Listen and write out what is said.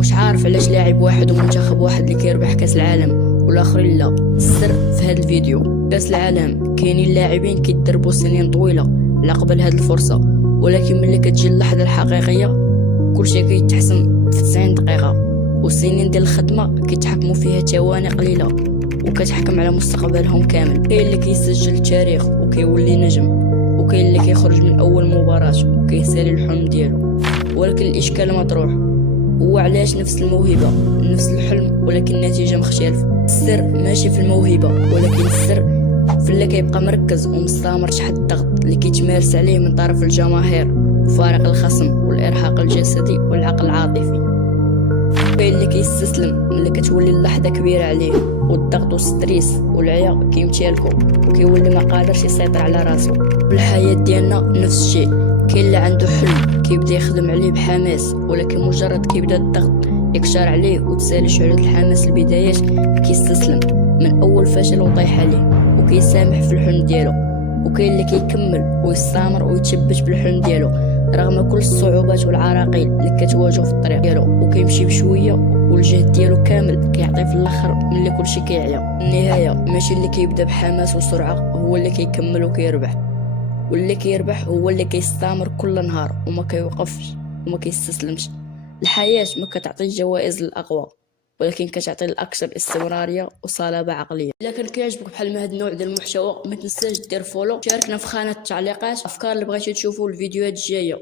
واش عارف علاش لاعب واحد ومنتخب واحد اللي كيربح كاس العالم والاخرين لا؟ السر في هذا الفيديو. كاس العالم كاينين لاعبين كيدربوا سنين طويله على قبل هذه الفرصه، ولكن ملي كتجي اللحظه الحقيقيه كلشي كيتحسم في 90 دقيقه، والسنين ديال الخدمه كيتحكموا فيها ثواني قليله وكتحكم على مستقبلهم كامل. كاين اللي كيسجل التاريخ وكيولي نجم، وكاين اللي كيخرج من اول مباراه وكيسالي الحلم ديالو. ولكن الاشكال مطروح، هو علاش نفس الموهبه نفس الحلم ولكن النتيجه مختلفه. السر ماشي في الموهبه، ولكن السر في اللي كيبقى مركز ومستمر تحت الضغط اللي كيتمارس عليه من طرف الجماهير وفارق الخصم والارهاق الجسدي والعقل العاطفي. كاين اللي كيستسلم ملي كتولي اللحظه كبيره عليه والضغط والستريس والعيا كيمتالكو وكيولي ما قادرش يسيطر على راسو. الحياه ديالنا نفس الشيء، كاين اللي عنده حلم كيبدا يخدم عليه بحماس، ولكن مجرد كيبدا الضغط يكثر عليه وتسالي شعلة الحماس البدايات كيستسلم من اول فشل وطيح عليه وكيسامح في الحلم ديالو. وكاين اللي كيكمل ويستمر ويتشبت بالحلم ديالو رغم كل الصعوبات والعراقيل اللي كتواجهو في الطريق ديالو، وكيمشي بشويه والجهد ديالو كامل كيعطي في الاخر ملي كلشي كيعيا. النهايه ماشي اللي كيبدا بحماس وسرعه هو اللي كيكمل وكيربح، واللي كيربح هو اللي كيستمر كل نهار وما كيوقفش وما كيستسلمش. الحياه ما كتعطيش جوائز للاقوى، ولكن كتعطي الاكثر استمراريه وصلابه عقليه. الا كان كيعجبك بحال هذا النوع ديال المحتوى ما تنساش دير فولو، شاركنا في خانه التعليقات افكار اللي بغيتي تشوفوا الفيديوهات الجايه.